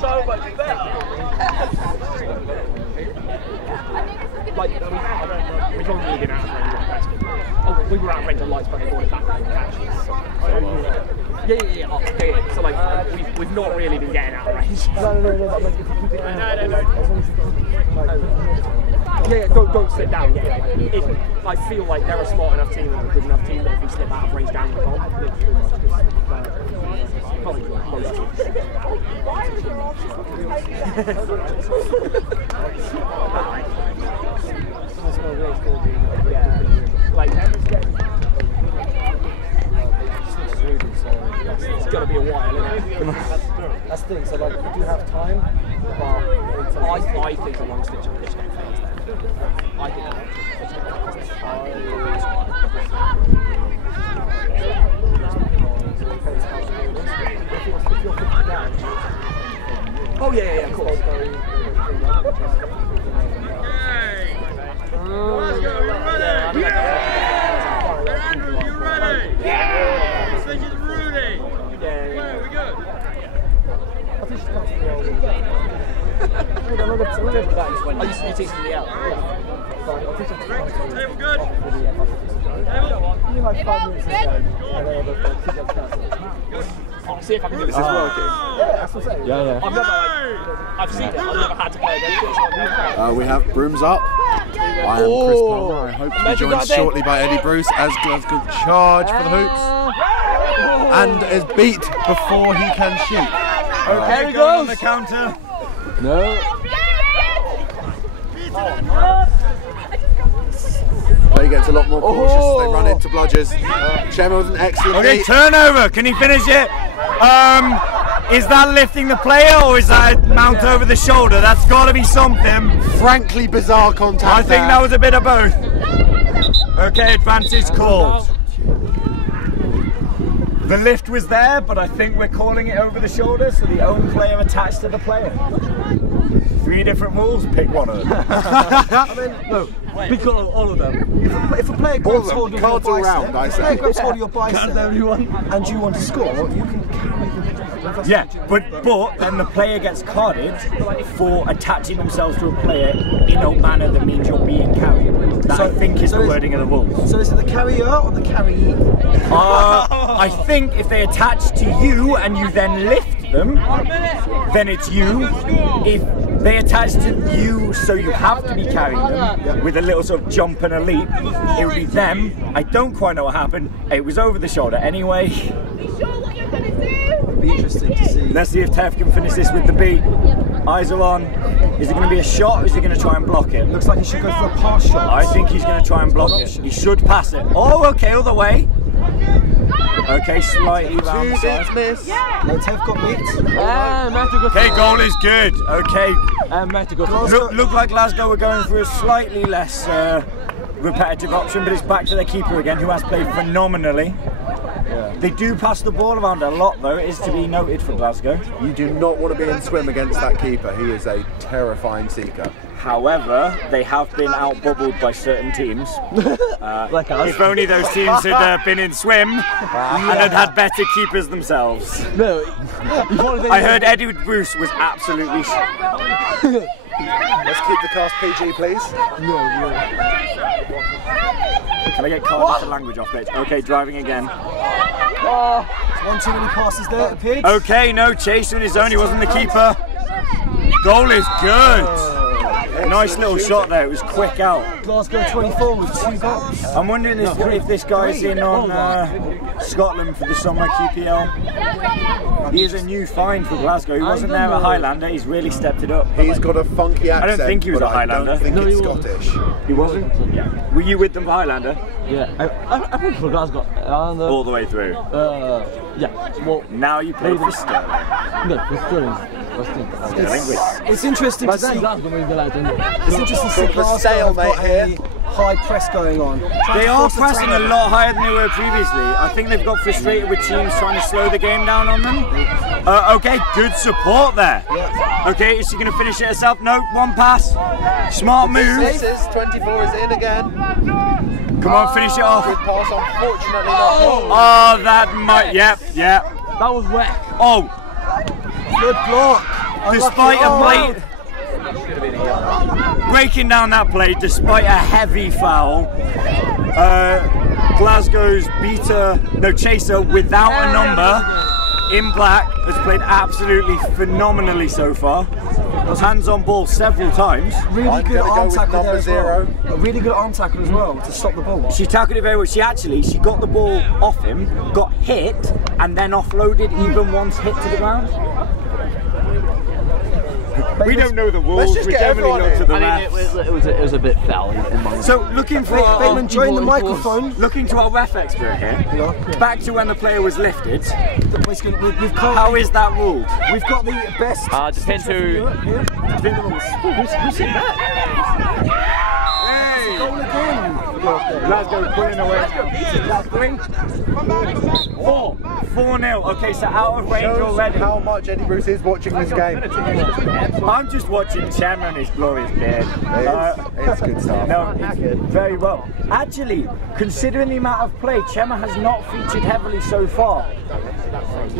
So much better. Like, we've not really been out of range of basketball. Oh, we were out of range of lights, but they brought it back and catches. Yeah. So like, we've not really been getting out of range. No. Don't sit down. If I feel like they're a smart enough team and a good enough team that if we slip out of range down the goal, probably most teams. Like, it's got to be a while, isn't it? That's the thing, so like, we do have time, but I think the long stitch of pitch game fails there. I think the long stitch of pitch game fails there. Oh yeah, of course. Glasgow, you ready? Yeah! Andrew, you ready? Yeah! Switch it to Rudy! Yeah, we good? I think she's coming to the Oh, you teach me the L? Table good? Only like 5 minutes ago. I'll see if I can do this. This is working. Yeah, that's what I'm saying. Yeah. I've seen it, I've never had to play against it. We have brooms up. I am Chris Palmer. I hope to be joined shortly by Eddie Bruce as Glasgow charge for the hoops. And is beat before he can shoot. Okay, he goes on the counter. No. Play gets a lot more cautious. They run into bludgers. Chema with an excellent Okay, turnover. Can he finish it? Is that lifting the player or is that a mount over the shoulder? That's got to be something. Frankly bizarre contact. I think that was a bit of both. Okay, advantage called. The lift was there, but I think we're calling it over the shoulder, so the own player attached to the player. 3 different rules, pick one of them. I mean, no, pick all of them. If a player grabs hold of your bicep, and you want to score, you can carry them. Yeah, but then the player gets carded for attaching themselves to a player in a manner that means you're being carried. That I think is the wording of the rules. So is it the carrier or the carryee? I think if they attach to you and you then lift them, then it's you. If they attach to you so you have to be carrying them with a little sort of jump and a leap, it would be them. I don't quite know what happened. It was over the shoulder anyway. It'd be interesting to see. Let's see if Tev can finish this with the beat. Eyes are on. Is it going to be a shot or is he going to try and block it? Looks like he should go for a pass shot. I think he's going to try and block it. He should pass it. Oh, okay, other way. Okay, slightly round the side. No, Tev got beat. Okay, goal is good. Okay. Look like Glasgow were going for a slightly less repetitive option, but it's back to their keeper again, who has played phenomenally. They do pass the ball around a lot, though. It is to be noted for Glasgow. You do not want to be in swim against that keeper. He is a terrifying seeker. However, they have been out-bubbled by certain teams. Like us. If only those teams had been in swim and had better keepers themselves. No, I heard Eddie Bruce was absolutely Let's keep the cast PG, please. Can I get carded for language off it? Okay, driving again. One too many passes there, Pigs. Okay, no chase on his own. He wasn't the keeper. Goal is good. Nice little shot there. It was quick out. Glasgow 24 with 2 goals. I'm wondering if this guy's in on Scotland for the summer QPL. He is a new find for Glasgow. He wasn't there at Highlander. He's really stepped it up. He's got a funky accent. I don't think he was a Highlander. I don't think it's Scottish. He wasn't? Yeah. Were you with them for Highlander? Yeah, I think for Glasgow. All the way through? Yeah. Well, now you play for Sterling. No, for Sterling. Sterling. It's interesting to see. It's interesting to see Glasgow have got a high press going on. They are pressing a lot higher than they were previously. I think they've got frustrated with teams trying to slow the game down on them. Okay, good support there. Okay, is she going to finish it herself? No, one pass. Smart move. 24 is in again. Come on, finish it off. Good pass, unfortunately not. Oh, that might, yep. That was wet. Oh, Good block. despite a plate. Breaking down that play, despite a heavy foul. Glasgow's chaser without a number in black has played absolutely phenomenally so far. Was hands on ball several times. Really good arm tackle there as well. A really good arm tackle as well to stop the ball. She tackled it very well. She got the ball off him, got hit, and then offloaded even once hit to the ground. We don't know the rules. We definitely looked at the refs. It was a bit foul in my. So looking for Bateman, join the microphone. Looking to our ref expert here. Back to when the player was lifted. How is that ruled? We've got the best. Depends who. Who's seen that? Goal again. Glasgow pulling away. 4-0. Okay, so out of range already. How much Eddie Bruce is watching this game. I'm just watching Chema and his glorious beard. It's good stuff. No, it's good. Very well. Actually, considering the amount of play, Chema has not featured heavily so far.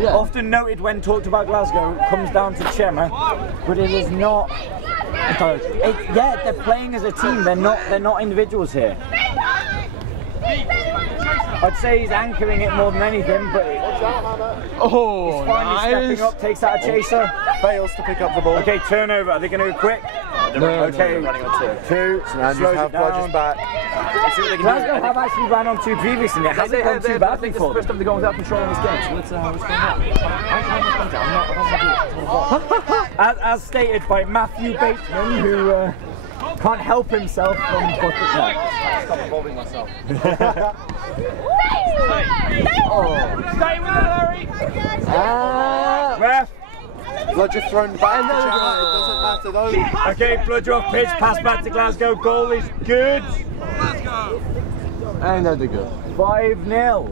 Often noted when talked about Glasgow, it comes down to Chema, but it is not. Yeah, they're playing as a team. They're not individuals here. I'd say he's anchoring it more than anything, but he's finally stepping up, takes out a chaser. Fails to pick up the ball. Okay, turnover. Are they going to go quick? Okay, running on two. So now you have Bludgeon's back. Glasgow have actually ran on two previously, and it hasn't gone too badly for them. First time they're going without control in this game, so let's As stated by Matthew Bateman, who can't help himself from bucket now. stop involving myself. Stay with it, Larry! Ref! Bludger thrown back to Chema, it doesn't matter though. Okay, Bludger off pitch, pass back to Glasgow, goal is good. And they're good. 5-0.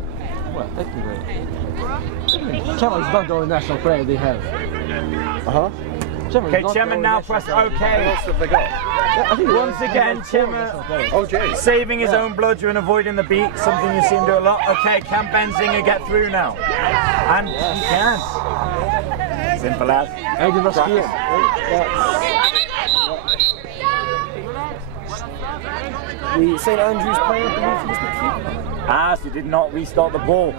Well, technically. Chema's not the only national player they have. Okay, Chema now press OK. What else have they got? Once again, Chema Oh, geez. saving his own bludger and avoiding the beat, something you see him do a lot. Okay, can Benzinger get through now? And he can. Simple as. The St Andrews player believes Mr. Q. Ah, so did not restart the ball.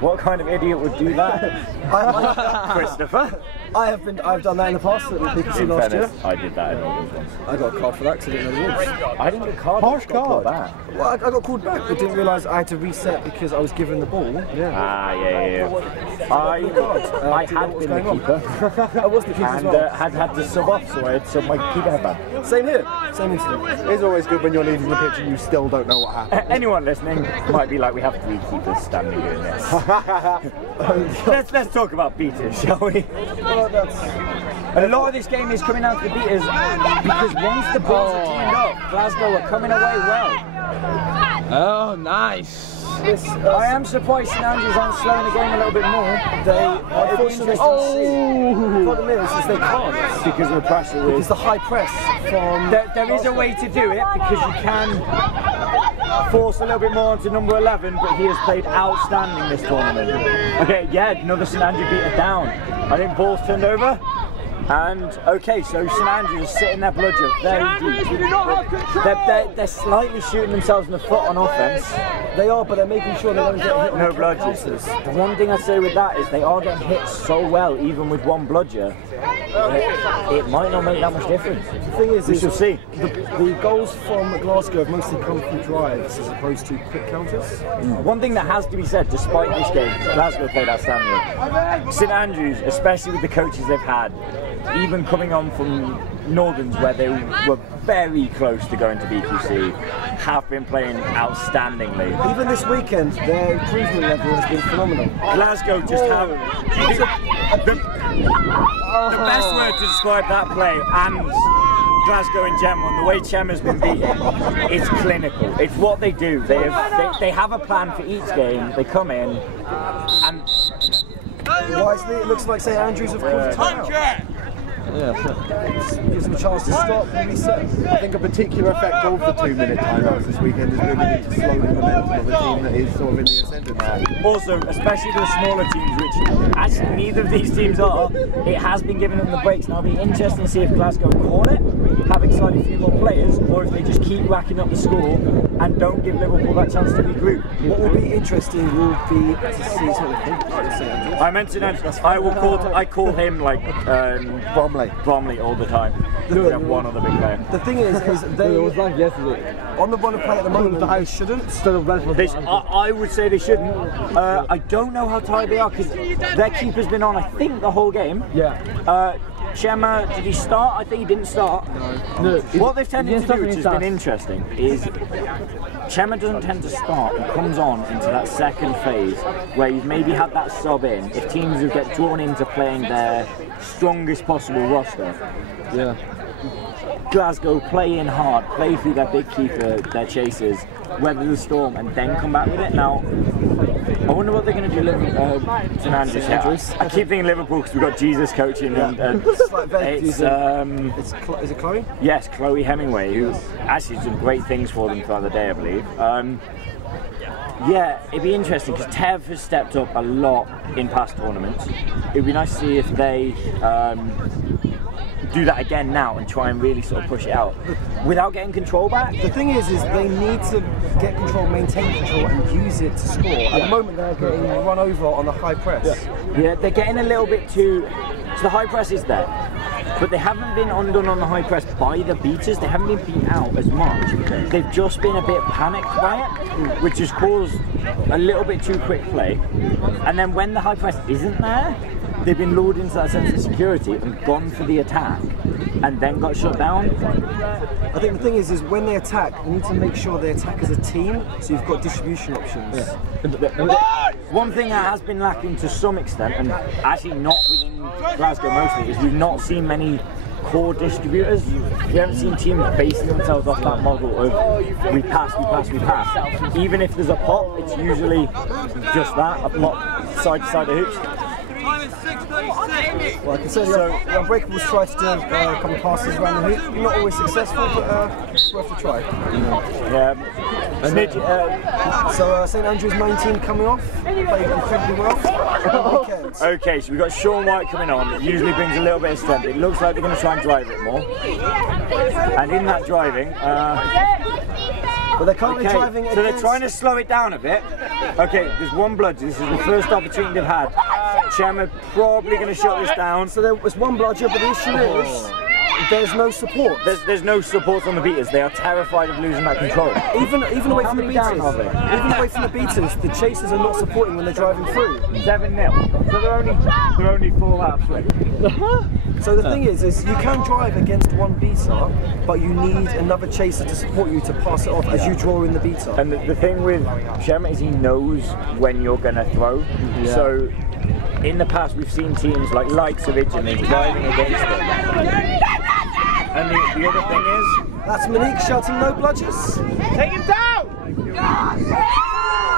What kind of idiot would do that? Christopher? I've done that in the past at the PPC last year. I did that in August once. I got a card for that because I didn't know the rules. I didn't get a card. Harsh I got card. Back. Well, I got called back, but didn't realise I had to reset because I was given the ball. Ah, yeah. I had been the keeper. I was the keeper as And well. had to sub off, so I had subbed my keeper back. Same here, same incident. It's always good when you're leaving the pitch and you still don't know what happened. Anyone listening might be like, we have 3 keepers standing doing this. Let's talk about beaters, shall we? Well, A lot of this game is coming out to the beaters because once the balls are teamed up, Glasgow are coming away well. Oh, nice. I am surprised St Andrews aren't slowing the game a little bit more. They unfortunately the problem is they can't Because of the pressure. because the high press from There is a way to do it because you can force a little bit more onto number 11, but he has played outstanding this tournament. Okay, yeah, another St Andrew beater down. I think ball's turned over. And okay, so St Andrews is sitting their bludger very deep. They're slightly shooting themselves in the foot on offense. they are, but they're making sure they don't get hit. No with bludgers. counters. The one thing I say with that is they are getting hit so well, even with one bludger. It might not make that much difference. The thing is, We shall see. The goals from Glasgow have mostly come through drives as opposed to quick counters. One thing that has to be said, despite this game, Glasgow played outstanding. St Andrews, especially with the coaches they've had, even coming on from Northerns where they were very close to going to BQC, have been playing outstandingly. Even this weekend, their improvement level has been phenomenal. Glasgow just have the best word to describe that play and Glasgow in general, and the way Chem has been beaten, is clinical. It's what they do. They have a plan for each game. They come in and wisely, it looks like St Andrews have called time. Yeah, gives them a chance to stop and reset. I think a particular effect of the 2-minute timeouts this weekend is moving to slow the momentum of a team that is sort of in the ascendant now. Also, especially the smaller teams, which actually neither of these teams are, it has been giving them the breaks. Now it'll be interesting to see if Glasgow call it, have excited a few more players, or if they just keep racking up the score and don't give Liverpool that chance to regroup. What will be interesting will be to see sort of I mentioned I call him like Bromley all the time. We have one other big player. The thing is they it was like yesterday. On the run of play at the moment, they shouldn't. I would say they shouldn't. I don't know how tired they are because their keeper's been on, I think, the whole game. Yeah. Chema, did he start? I think he didn't start. No. What they've tended to do, which has been interesting, is Chema doesn't tend to start and comes on into that second phase where you've maybe had that sub in. If teams who get drawn into playing their strongest possible roster. Yeah. Glasgow play in hard, play through their big keeper, their chasers, weather the storm, and then come back with it. Now, I wonder what they're going to do St Andrews. I keep thinking Liverpool because we've got Jesus coaching, and is it Chloe? Yes, Chloe Hemingway, who actually done great things for them the other day, I believe. Yeah, it'd be interesting because Tev has stepped up a lot in past tournaments. It'd be nice to see if they do that again now and try and really sort of push it out without getting control back. The thing is they need to get control, maintain control, and use it to score. At the moment, they're getting run over on the high press. Yeah, they're getting a little bit too. So the high press is there, but they haven't been undone on the high press by the beaters. They haven't been beat out as much. They've just been a bit panicked by it, which has caused a little bit too quick play. And then when the high press isn't there, they've been lured into that sense of security and gone for the attack and then got shut down. I think the thing is when they attack, they need to make sure they attack as a team, so you've got distribution options. Yeah. One thing that has been lacking to some extent, and actually not within Glasgow mostly, is we've not seen many core distributors. We haven't seen teams basing themselves off that model of we pass. Even if there's a pop, it's usually just that, a pop side to side of hoops. Well, I can say the Unbreakables tried to do a couple of passes around the hoop. Not always successful, but it's worth a try. So St Andrews 19 coming off, played incredibly well. Okay, so we've got Sean White coming on. It usually brings a little bit of strength. It looks like they're going to try and drive it more. And in that driving, but they're currently driving. So they're trying to slow it down a bit. Okay, there's one bludger. This is the first opportunity they've had. Chairman probably going to shut this down. So there was one bludger, but the issue is there's no support. There's no support on the beaters. They are terrified of losing that control. Even away from the beaters. Even away from the beaters, the chasers are not supporting when they're driving through. 7-0. So they're only 4 out of 3. So the thing is you can drive against one beater, but you need another chaser to support you to pass it off as you draw in the beater. And the thing with Shem is he knows when you're going to throw. Yeah. So in the past we've seen teams like Originally driving against it. And the other thing is... That's Monique shouting no bludgers. Take him down!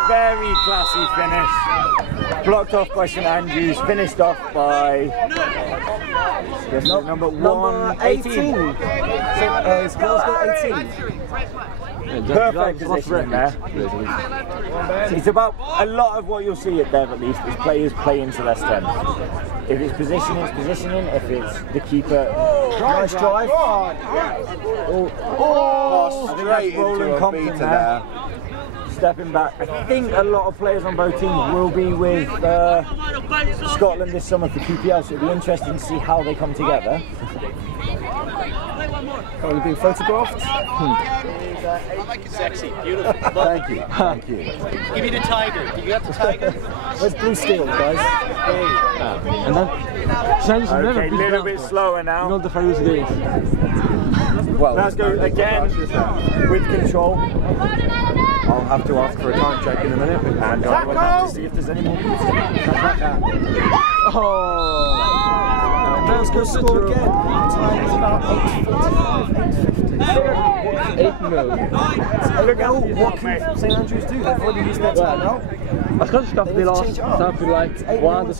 Very classy finish. Blocked off by St Andrews, finished off by number 118. It's Glasgow 18. Perfect position there. It's about a lot of what you'll see at Dev at least is players play into their strength. If it's positioning, it's positioning. If it's the keeper, nice drive. Straight into a beater there. Stepping back. I think a lot of players on both teams will be with Scotland this summer for QPL, so it'll be interesting to see how they come together. Currently being photographed. I like it sexy, beautiful. Thank you, thank you. Give me the tiger. You got the tiger? Where's Blue Steel, guys? And then okay, a little bit slower now. Not the first games. Well, let's go again with control. I'll have to ask for a time check in a minute, and I will have to see if there's any more people. Glasgow score again. Time is about 8:45, 8:50. Look out, what can St Andrews do? They've already used their time out. I can't just have the last something like one.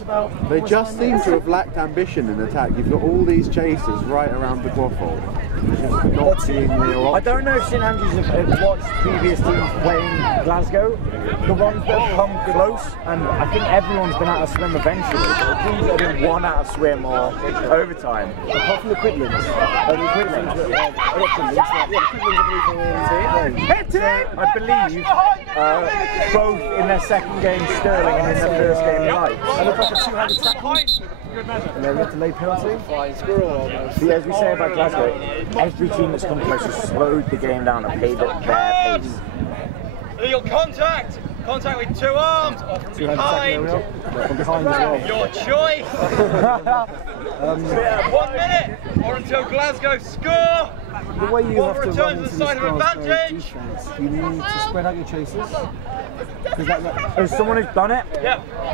They just seem to have lacked ambition in attack. You've got all these chasers right around the quaffle. Not being real. I don't know if St Andrews have watched previous teams playing Glasgow. The ones that have come close, and I think everyone's been out of swim eventually. The teams that have been one out of swim or overtime. Apart from the Quidlings. The Quidlings I believe both in their second game Sterling and in their first game Light. They look like a two-handed tackle. And then with the late penalty. See, as we say about Glasgow, every team that's come close has slowed the game down and played at their pace. Illegal contact! Contact with two arms or from behind. From behind as well. Your choice. 1 minute or until Glasgow score. The way you have to run into this Glasgow defence, you need to spread out your chasers. As someone who's done it,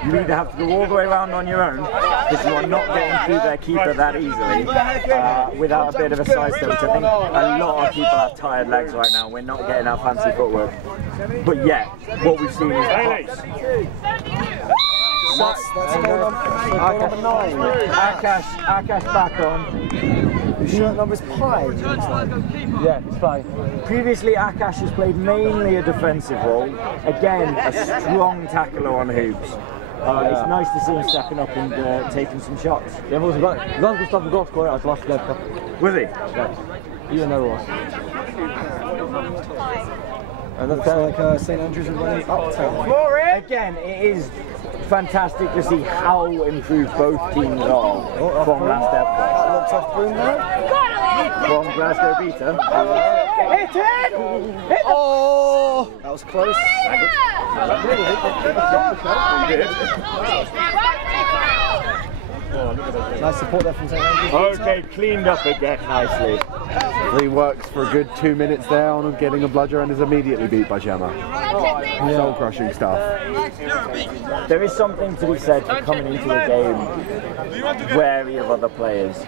you either have to go all the way around on your own, because you are not getting through their keeper that easily, without a bit of a side step, which I think a lot of people have tired legs right now. We're not getting our fancy footwork. But yeah, what we've seen is pops. That's goal number 9. Akash back on. Your shirt number is Pi. Yeah, it's fine. Previously, Akash has played mainly a defensive role. Again, a strong tackler on hoops. It's nice to see him stepping up and taking some shots. Yeah, but Glasgow stopped the goal scorer at last left. Was he? Yeah. You never was. And looks like St Andrews are running uptown. Again, it is fantastic to see how improved both teams are from last episode. That looks off Broom there. From Glasgow Beta. Hit it! Oh! That was close. Nice support there from St Andrews. Okay, cleaned up again nicely. He works for a good 2 minutes there on getting a bludger and is immediately beat by Gemma. Soul crushing stuff. There is something to be said for coming into a game wary of other players.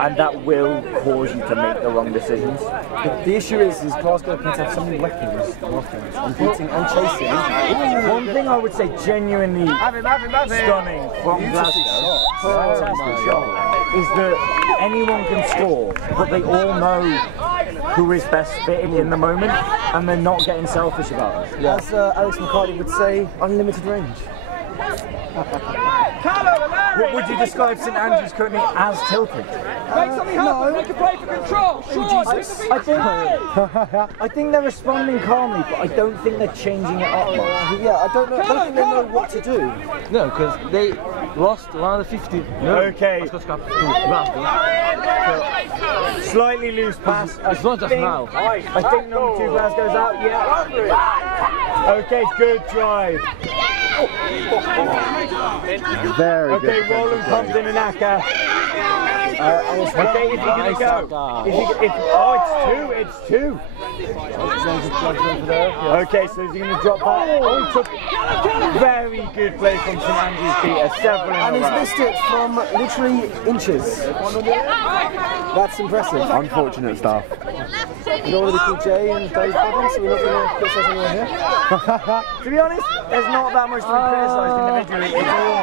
And that will cause you to make the wrong decisions. The issue is Glasgow can have so many weapons on offense, and beating and chasing. One thing I would say genuinely stunning from Glasgow, fantastic shot, is that anyone can score, but they all know who is best fitted in the moment, and they're not getting selfish about it. As Alex McCarthy would say, unlimited range. What would you describe St Andrews currently as tilted? Make a play for control. I think they're responding calmly, but I don't think they're changing it up much. Yeah, I don't think they know what to do. No, because they lost around the 50. No. Okay. Slightly loose pass. It's not just now. I think number 2 Glasgow's out. Yeah. Okay, good drive. Very good. Okay, Roland comes in and Aka. Okay, is he going to go? It's two. Okay, so is he going to drop back? Oh, he took very good play from St Andrews Peter, several in a row. And he's missed it from literally inches. That's impressive. Unfortunate stuff. You don't want to call Jay and Dave Bobbins, so we're not going to criticise anyone here. To be honest, there's not that much to be criticised individually. It's all,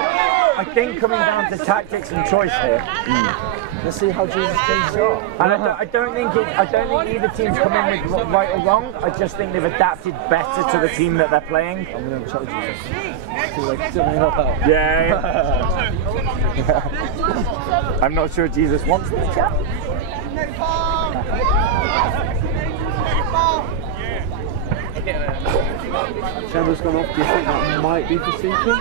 I think, coming down to tactics and choice here. Let's see how Jesus changes it up. And I don't think either team's come in with right or wrong. I just think they've adapted better to the team that they're playing. I'm going to have a chat with Jesus. See if they can help out. Yeah. I'm not sure Jesus wants this chat. Gemma's gone off. Do you think that might be for seeking?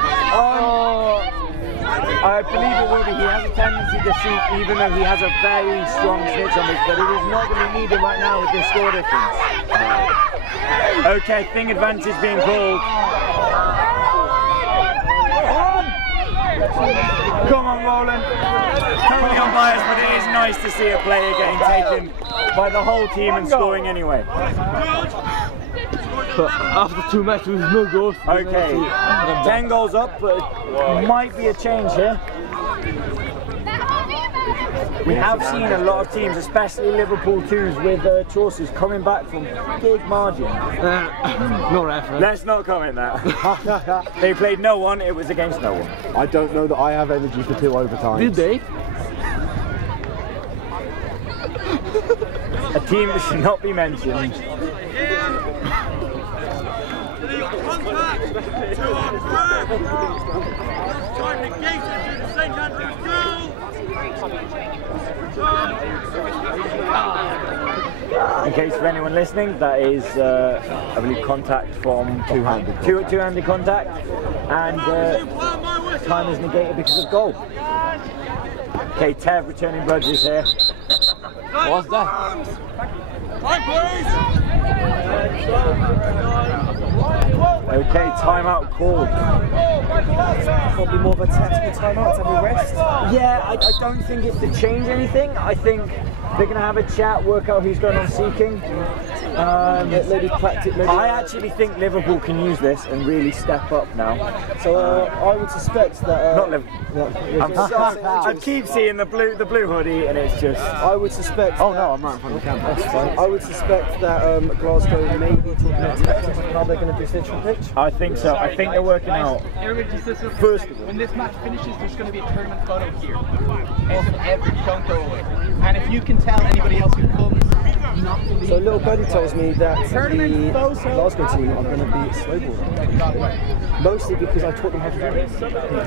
I believe it will be. He has a tendency to seek, even though he has a very strong snitch on this, but it is not going to be needed right now with this score difference. Okay, thing advantage being called. Come on, Roland. Totally unbiased, but it is nice to see a player getting taken by the whole team and scoring anyway. But after 2 matches with no goals. Okay, 10 goals up, but it might be a change here. We have seen a lot of teams, especially Liverpool 2s with Chaucer's, coming back from big margins. No reference. Let's not comment that. They played no one, it was against no one. I don't know that I have energy for 2 overtimes. Did they? A team that should not be mentioned. In case for anyone listening, that is, I believe, contact from two-handed contact, and time is negated because of goal. Okay, Tev returning Rogers here. What's that? Okay, timeout called. Probably more of a tactical timeout to have a rest. Yeah, I don't think it's to change anything. I think they're going to have a chat, work out who's going on seeking. Maybe practice. I actually think Liverpool can use this and really step up now. So I would suspect that. Not Liverpool. I keep seeing the blue hoodie, and it's just. I would suspect. Oh no, I'm right in front of the camera. That's fine. I would suspect that Glasgow may be talking about tactics and how they're going to do Snitch on pitch. I think so. I think they're working out. First, when this match finishes, there's going to be a tournament photo here of every don't go away. And if you can tell anybody else who comes, not to leave. So little birdie tells me that the Glasgow team are going to be slowball. Mostly because I taught them how to do this.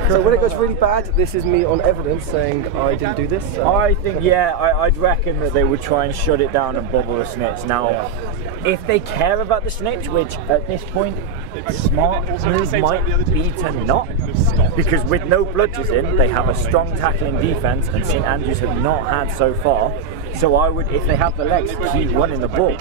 So when it goes really bad, this is me on evidence saying I didn't do this. I think, yeah, I'd reckon that they would try and shut it down and bubble the snitch. Now, if they care about the snitch, which at this point, a smart move might be to not, because with no bludgers in, they have a strong tackling defence, and St Andrews have not had so far. So I would, if they have the legs, keep running the ball.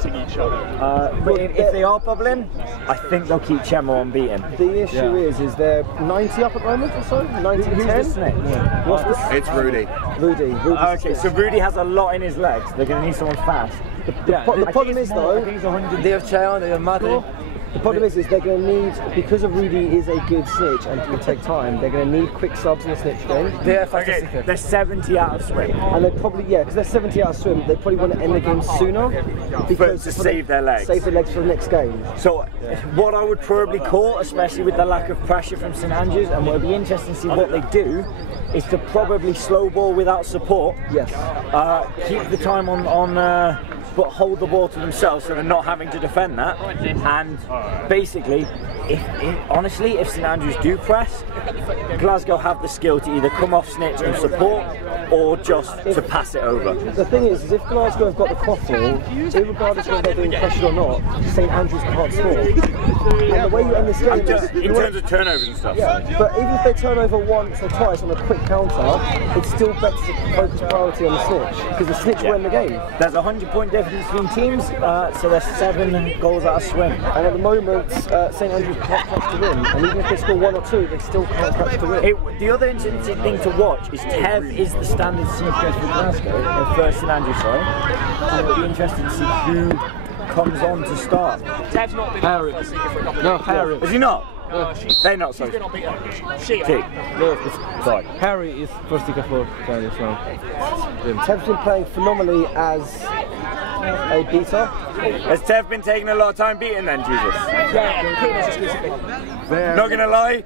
But if they are bubbling, I think they'll keep Chemo unbeaten. The issue is they're 90 up at the moment or so? 90-10? What's the It's Rudy. Rudy. Okay, so Rudy has a lot in his legs. They're going to need someone fast. The problem is though, They have Chao, they have Mato. the problem is they're going to need, because of Rudy is a good snitch and will take time, they're going to need quick subs in the snitch game. They're 70 out of swing. And they probably, because they're 70 out of swim, they probably want to end the game sooner. Because to save their legs. Save their legs for the next game. So what I would probably call, especially with the lack of pressure from St Andrews, and what would be interesting to see what they do, is to probably slow ball without support. Yes. Keep the time on but hold the ball to themselves so they're not having to defend that. And basically, honestly, if St Andrews do press, Glasgow have the skill to either come off snitch and support, or just to pass it over. The thing is if Glasgow have got the quaffle, regardless of whether they're doing pressure or not, St Andrews can't score. And the way you end this game is... In terms of turnovers and stuff. Yeah, but even if they turn over once or twice on a quick counter, it's still better to focus priority on the snitch, because the snitch win the game. There's a 100-point difference between teams, so there's 7 goals out of swim. And at the moment, St Andrews can't catch the win, and even if they score 1 or 2, they still can't catch the win. The other interesting thing to watch is Tev is the standard snitcher for Glasgow, first St Andrews, sorry. And it'll be interesting to see who comes on to start. Tev's not been Harry. No, Harry. Is he not? They're not so. Sorry. Harry is first ticker for Charlie, so. Tev's been playing phenomenally as a beater. Has Tev been taking a lot of time beating then, Jesus? Yeah, pretty much exclusively. Not gonna lie,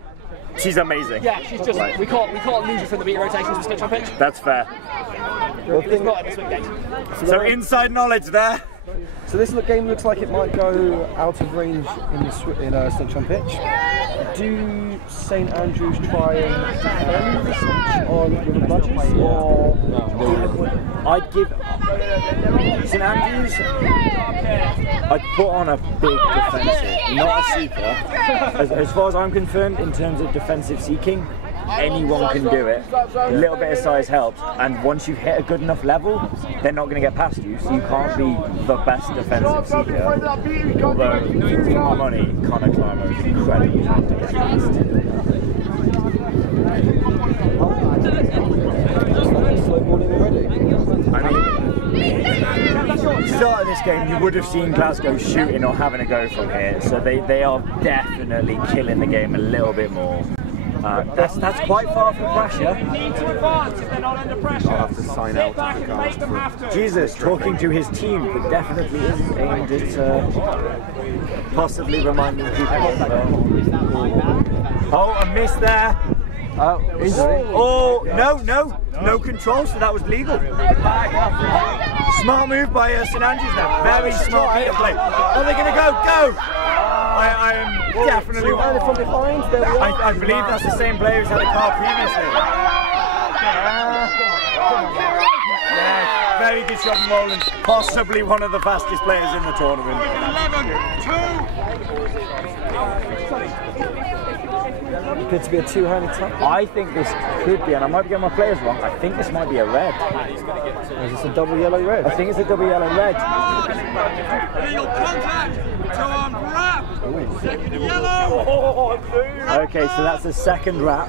she's amazing. Yeah, she's just, we can't lose her from the beat rotations with snitch on pitch. That's fair. Well, It's not in the swing games. So inside knowledge there. So this game looks like it might go out of range in snitch on pitch. Do St Andrews try and defend the snitch on with the bludgers, or I'd give St Andrews, I'd put on a big defensive, not a seeker. As far as I'm concerned, in terms of defensive seeking, anyone can do it. A little bit of size helps, and once you've hit a good enough level, they're not going to get past you, so you can't be the best defensive seeker. Although, for my money, Connor Clymer is incredibly hard to get past. slow balling already? I mean, start of this game, you would have seen Glasgow shooting or having a go from here, so they are definitely killing the game a little bit more. That's quite far from pressure. Need to advance if they're not under pressure. I'll have to sign out if we can't. Jesus, talking to his team, but definitely isn't aimed at possibly reminding people of oh, a miss there. Oh, no control, so that was legal. Smart move by Snidgets there. Very smart bit of play. Are they going to go? Go! I am definitely from behind. I believe that's the same player who's had a car previously. Yeah, very good shot from Roland. Possibly one of the fastest players in the tournament. 11-2. Could be a two-handed tackle. I think this could be, and I might be getting my players wrong, I think this might be a red. Is this a double yellow red? I think it's a double yellow red. Legal contact. Two-arm wrap. Second yellow. Okay, so that's the second wrap.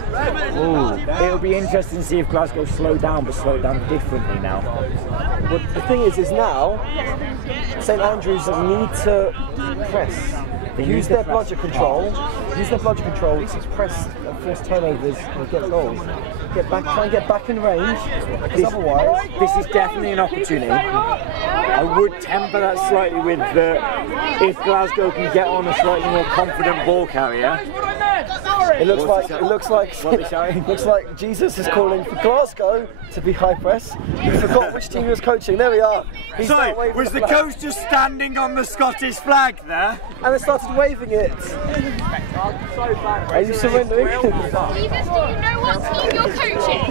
Ooh. It'll be interesting to see if Glasgow slow down, but slow down differently now. Well, the thing is now, St Andrews need to press. Use their bludger control. Use their bludger control to press, force turnovers, and get goals. Try and get back in range. Otherwise, this is definitely an opportunity. I would temper that slightly with the if Glasgow can get on a slightly more confident ball carrier. It looks like Jesus is calling for Glasgow to be high press. He forgot which team he was coaching. There we are. Sorry, was the coach just standing on the Scottish flag there? And they started waving it. Are you surrendering? Jesus, do you know what team you're coaching?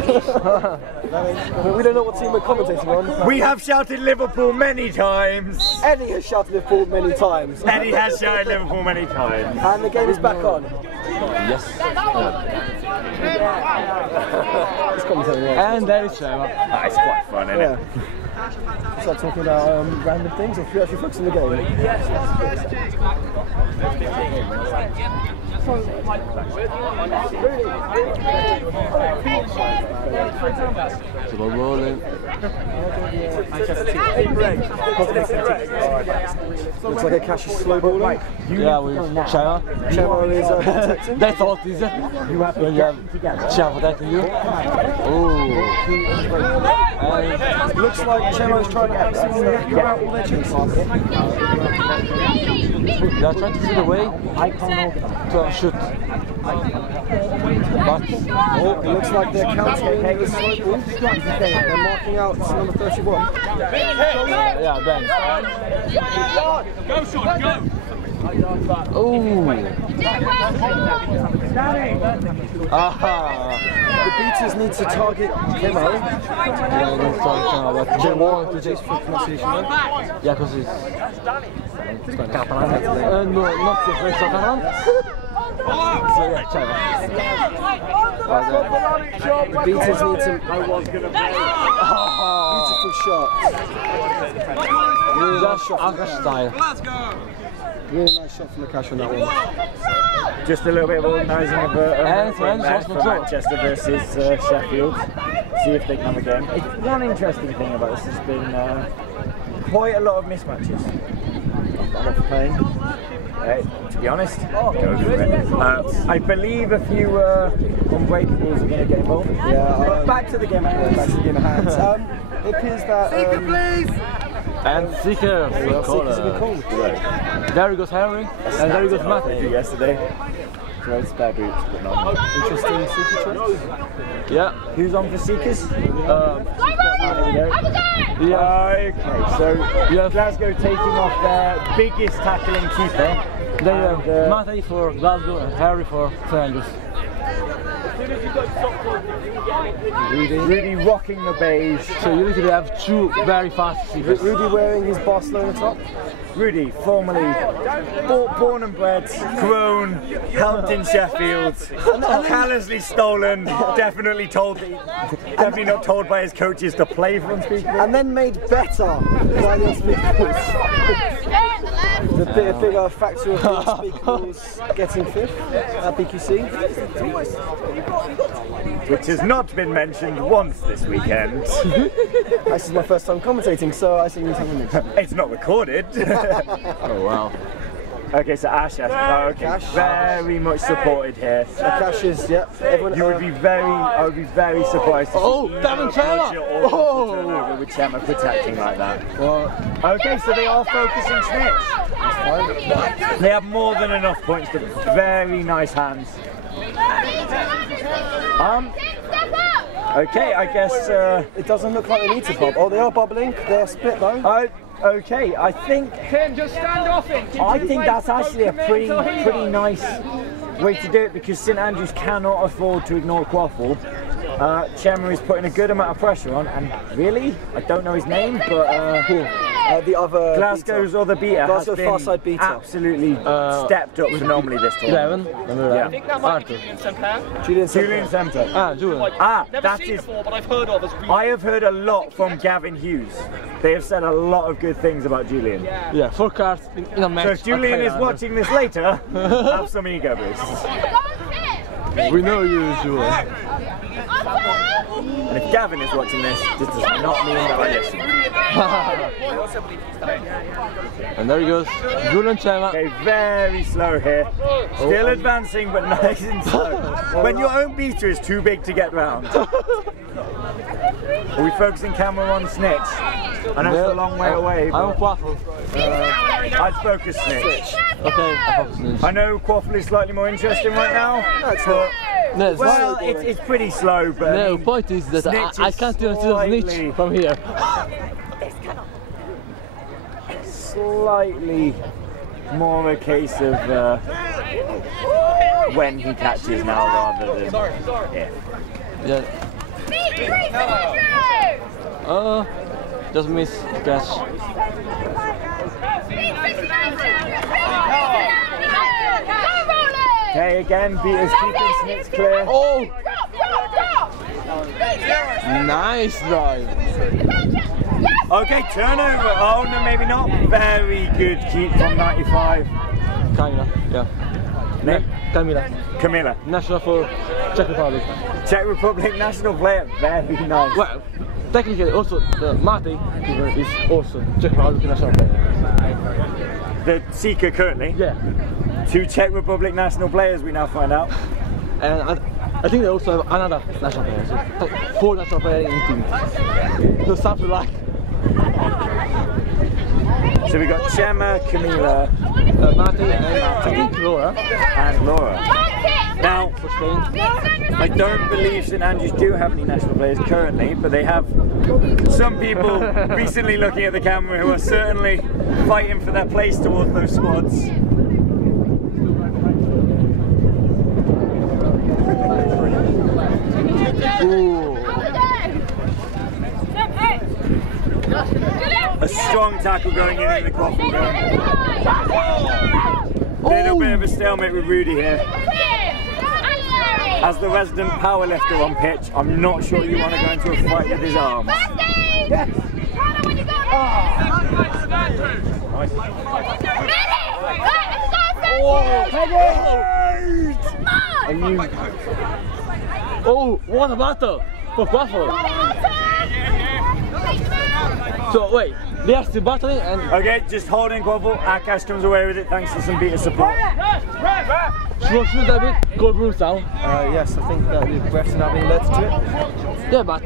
We don't know what team we're commentating on. We have shouted Liverpool many times. Eddie has shouted Liverpool many times. Eddie has shouted Liverpool many times. And the game is back on. Yes. It's commentating. And there is Trevor. It's quite fun, isn't it? Start talking about random things, or if you actually focus on the game. So we're rolling. Looks like a Cassius slow balling. Yeah, with Trevor. Trevor is protecting. They thought this. You have Trevor protecting you. Looks like Chemo's trying to absolutely get out all their chances. They are trying to fit away to shoot. But it looks like they're countering the slow ball. They're marking out number 31. yeah, Ben. Go, Sean, go. The beaters need to target Chemo. Yeah, they target Chemo, but they want to just for pronunciation. Yeah, because it's no, not the first Catalan. So yeah, Chemo. The beaters need to. Beautiful shot. Really nice shot. Style. Let's go. Really nice shot from Lukash on that one. Just a little bit of organising of for Manchester versus Sheffield. See if they can have a game. It's one interesting thing about this has been quite a lot of mismatches. Not enough playing. To be honest, I believe a few unbreakables are going to get involved. Yeah, back to the game at hand. Back to the game at hand. It appears that. Seeker, please! And Seeker. Seeker's been called. There goes Harry. And there goes Matthew. Yesterday. Throws spare boots, but not. Interesting Seeker choice. Yeah. Who's on for Seekers? Yeah. Okay, so you have Glasgow taking off their biggest tackling keeper. Then you have Matthew for Glasgow and Harry for Snidgets. Rudy rocking the beige. So you literally have two very fast Seekers. Rudy wearing his Barcelona top. Rudy, formerly born and bred, grown, helped in Sheffield, callously stolen, definitely not told by his coaches to play for Unspeakables. And then made better by the Unspeakables. The bigger factor of the Unspeakables getting fifth at BQC. Which has not been mentioned once this weekend. This is my first time commentating, so I think it's mentioned. It's not recorded. Oh wow. Okay, so Ash, very much supported here. Cash is, yeah. Everyone, You would be I would be very surprised to see Davin Chema! turnover with Chema protecting like that. Well, okay, so they are focusing Snitch. They have more than enough points to very nice hands. Okay, I guess it doesn't look like they need to bob. Oh, they are bobbling. They're split though. Okay, I think. Tim, just stand off him. I think that's actually a pretty nice way to do it because St Andrews cannot afford to ignore Quaffle. Chema is putting a good amount of pressure on, and really, I don't know his name, but the other Glasgow's other beater has been far side beater. Absolutely stepped up phenomenally this tournament. 11. I think that might be Julian Semper. Julian Semper. Julian. Never that seen is. before, but I've heard of as really I have heard a lot from Gavin Hughes. They have said a lot of good things about Julian. Yeah, 4 cards in a match. So if Julian is watching this later, have some ego boosts. We know you, Julian. And if Gavin is watching this does not mean that I listen. And there he goes, Julian Chema. Okay, very slow here. Still advancing, but nice and slow. When your own beater is too big to get round. Are we focusing camera on Snitch? I know it's a long way away. I'm on Quaffle. I'd focus Snitch. Okay, I focus Snitch. I know Quaffle is slightly more interesting right now. No, Well, it's pretty slow, but no, point is that I can't even see the Snitch from here. Slightly more a case of when he catches now rather than if. Yeah. Just miss catch. Okay, again, beaters keeping Snitch clear. Oh! Nice drive. Okay, turnover. Oh no, maybe not. Very good keep from 95. Camila, yeah. Name? Camila. National for Czech Republic. Czech Republic national player. Very nice. Well, technically also Mate is also Czech Republic national player. The Seeker currently. Yeah. 2 Czech Republic national players we now find out. And I think they also have another national player. So 4 national players in the team. So something like. So we got Chema, Camila, Mate, and I think Laura. and Laura. Now, For Spain. I don't believe St Andrews do have any national players currently, but they have some people recently looking at the camera who are certainly fighting for their place towards those squads. Ooh. A strong tackle going in the Quaffle game. Little bit of a stalemate with Rudy here. As the resident powerlifter on pitch, I'm not sure you want to go into a fight with his arms. Yes. Oh, what a battle for Quaffle. So wait, they are still battling and... Okay, just holding Quaffle. Akash comes away with it thanks to some beater support. Should that be called Bruce down? Yes, I think that the refs are now being led to it. Yeah, but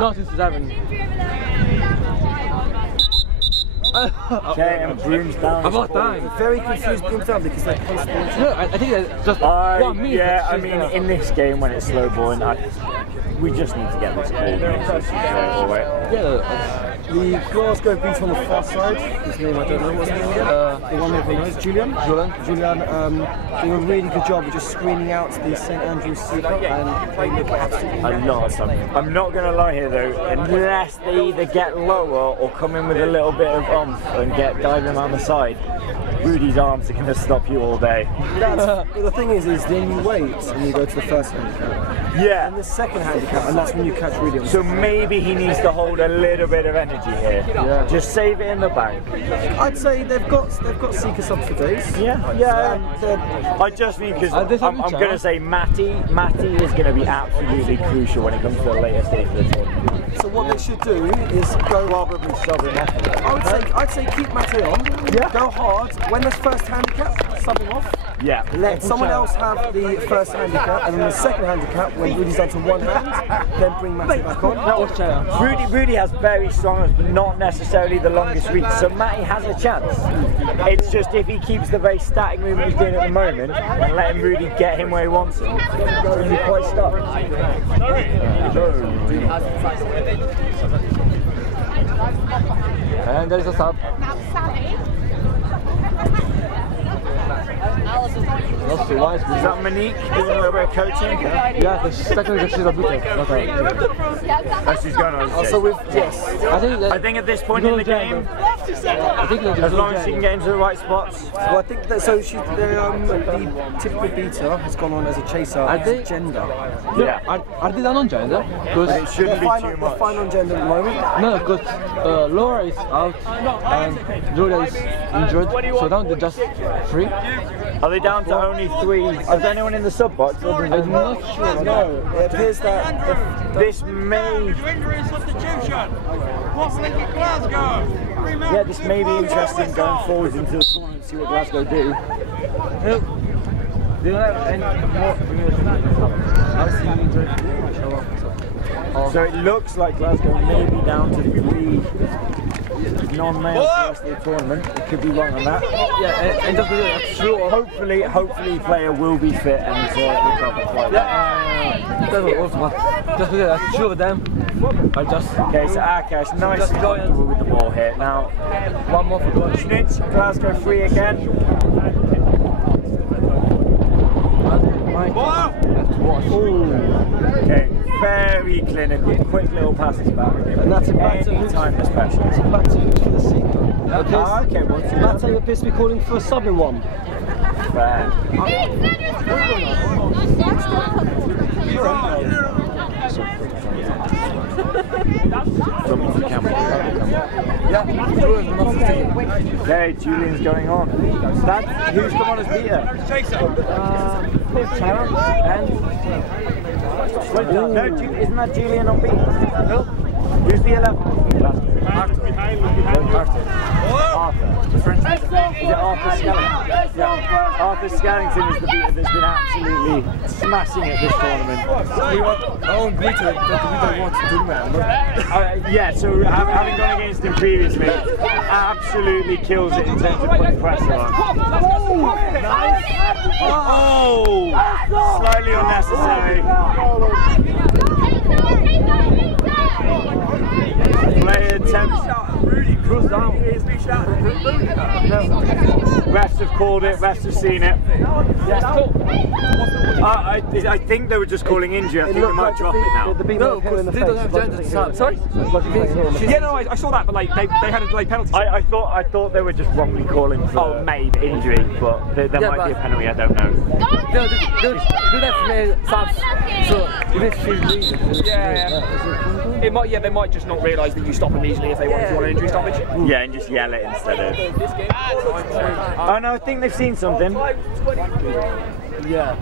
not since 7. Okay, and Broom's down. About time. Very confused Broom's down because they're constantly. No, I think that's just 1 minute. Yeah, I mean, in this game when it's slow balling, we just need to get this ball. Yeah, The Glasgow beat on the far side, his name I don't know, what's his name again? The one everyone knows, Julian, doing a really good job of just screening out the St Andrews Seeker and playing it absolutely. A lot of something. I'm not going to lie here though, unless they either get lower or come in with a little bit of oomph and get diving on the side, Rudy's arms are going to stop you all day. The thing is then you wait and you go to the first handicap. Yeah. And the second handicap, and that's when you catch Rudy on the So maybe he needs to hold a little bit of energy. strategy here. Yeah. Just save it in the bank. I'd say they've got seeker subs for days. Yeah. I just mean because I'm going to say Matty is going to be absolutely crucial when it comes to the later stage of the tournament. So what they should do is go Probably sub him off. I'd say keep Matty on. Yeah. Go hard. When there's first handicap, sub him off. Yeah. Let someone else have the first handicap, and then the second handicap, when Rudy's down to one hand, then bring Matty back on. Rudy has very strong arms, but not necessarily the longest reach, so Matty has a chance. It's just if he keeps the very static movement he's doing at the moment, and letting Rudy get him where he wants him, he'll be quite stuck. And there is a sub. Is that Monique doing a little bit of coaching? Yeah, technically she's a beater. Oh, she's going on. Also with yes. I think at this point in the game, as long as she can get into the right spots. Well, I think that the typical beater has gone on as a chaser as a gender. Yeah. Are they done on gender? Because it shouldn't be too much. They're fine on gender at the moment. No, because Laura is out and Julia is injured, so now they're just 3. Are they down to only 3? Is there anyone in the sub box? I'm not sure. No, it appears that this may. What's linking Glasgow? Yeah, this may be interesting going forward into the tournament, see what Glasgow do. Do you have any more? So it looks like Glasgow may be down to 3 non-males for the rest of the tournament. It could be wrong on that. Yeah, and just because that's true. Hopefully player will be fit and so it will come quite yeah, that's also what. Just because that's true of them. I just. Okay, so Akash, nice and comfortable with the ball here. Now, one more for goal. Snitch, Glasgow free again. Okay, very clinical, quick little passes back. and that's a back to time the special. It's a back to for the seeker. Okay, what's Matty appears to be calling for a subbing one. Fair. Okay, Julian's going on. Who's come on as beater? Sharon and no, isn't that Julian on beat? No. Who's the 11? Arthur. The French beater. Is it Arthur Skellington? Yeah. Arthur Skellington is the beater that's been absolutely smashing it this tournament. We want our own beater that we don't want to do, man. Yeah, so having gone against him previously, absolutely kills it in terms of putting pressure on. Oh! Slightly unnecessary. Player attempts. Rudy goes down. Refs have called it, refs have seen it. I think they were just calling injury. I think they might drop it now. No, because they don't have gender. Sorry? Yeah, no, I saw that, but like they had a delayed penalty. I thought they were just wrongly calling for maybe injury, but there might be a penalty. I don't know. Do that for subs. So It might, they might just not realise that you stop them easily if they want an injury stoppage. Yeah, and just yell it instead of. Oh no, I think they've seen something. Yeah.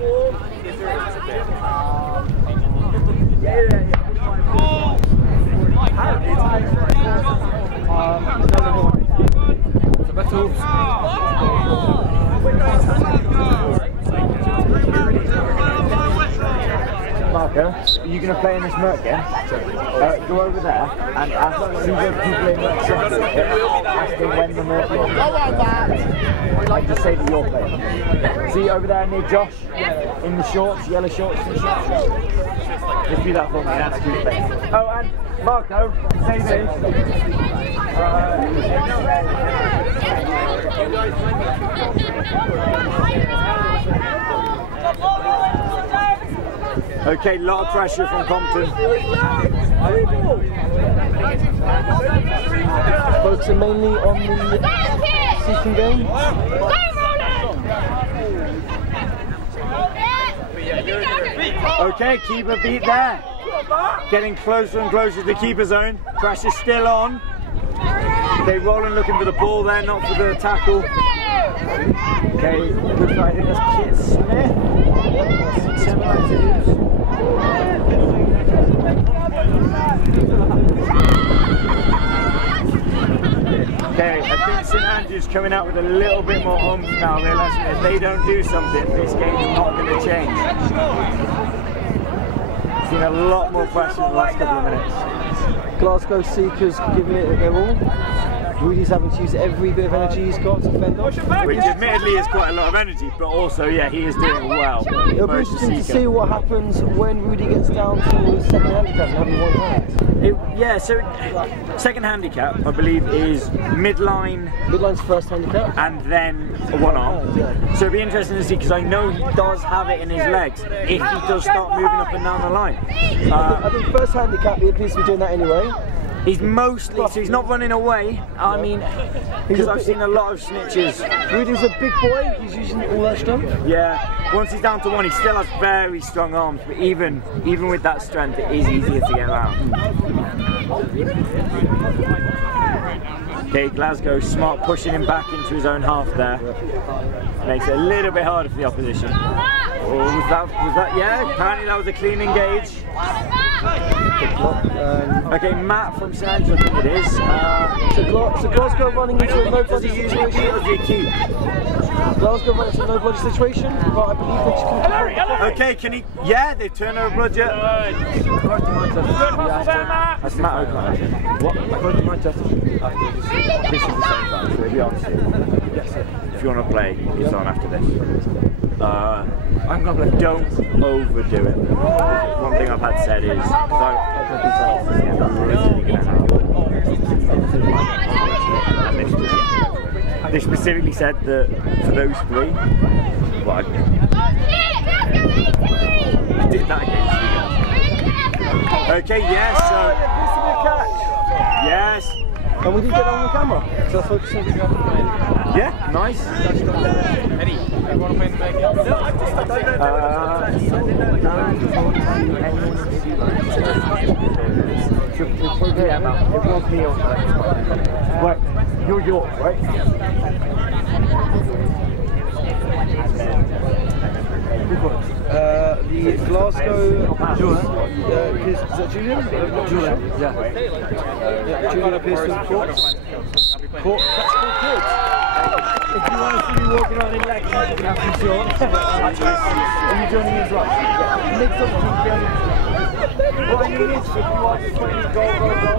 Marco, are you going to play in this Merc game? Go over there and ask who the people in Merc centre, ask them when the Merc game is. Like just say that you're playing. See over there near Josh, in the shorts, yellow shorts and shorts. Just do that for me and ask who's playing. Oh, and Marco, say this. Okay, lot of pressure from Compton. Focusing mainly on the seeking game. Okay, keeper beat there. Getting closer and closer to the keeper zone. Pressure's still on. Okay, Roland looking for the ball there, not for the tackle. Okay, looks like I think that's Kit Smith. Okay, I think St Andrews coming out with a little bit more oomph now, realising if they don't do something, this game's not going to change. Seen a lot more pressure in the last couple of minutes. Glasgow Seekers giving it their all. Rudy's having to use every bit of energy he's got to fend off. Which admittedly is quite a lot of energy, but also, yeah, he is doing well. It'll be interesting to see what happens when Rudy gets down to second handicap and having one hand. Yeah, so second handicap, I believe, is midline. Midline's first handicap. And then a one arm. Yeah. So it'll be interesting to see, because I know he does have it in his legs if he does start moving up and down the line. I think first handicap, he appears to be doing that anyway. He's mostly, so he's not running away. I mean, because I've seen a lot of snitches. Rudy's a big boy, he's using all that strength. Yeah, once he's down to one, he still has very strong arms, but even with that strength, it is easier to get around. Okay, Glasgow smart, pushing him back into his own half there. Makes it a little bit harder for the opposition. Oh, was that, yeah, apparently that was a clean engage. Okay, Matt from St Andrews, I think it is. So Glasgow running into a no bloody situation. Glasgow running into a no bloody situation, but I believe they just can. Okay, can he? Yeah, they turn over Bludger. That's Matt O'Connor. What? According to Manchester. This is the same time, so it'll be on soon. Yes, sir. If you want to play, it's on after this. I'm gonna play. Don't overdo it. One thing I've had said is they specifically said that for those three, well, I did that against you guys. Okay, yes, so yes. And we did get on the camera, so I focused on the camera. Yeah, nice. Eddie, you want to play in the back? Right, you're York, right? The Glasgow. Is that Julian? Julian, yeah. Julian appears to have caught. That's called good. If you want to see me walking around in legs, you can have some shorts. Are you joining as well? Mix up the what I mean is, if you want to play goal.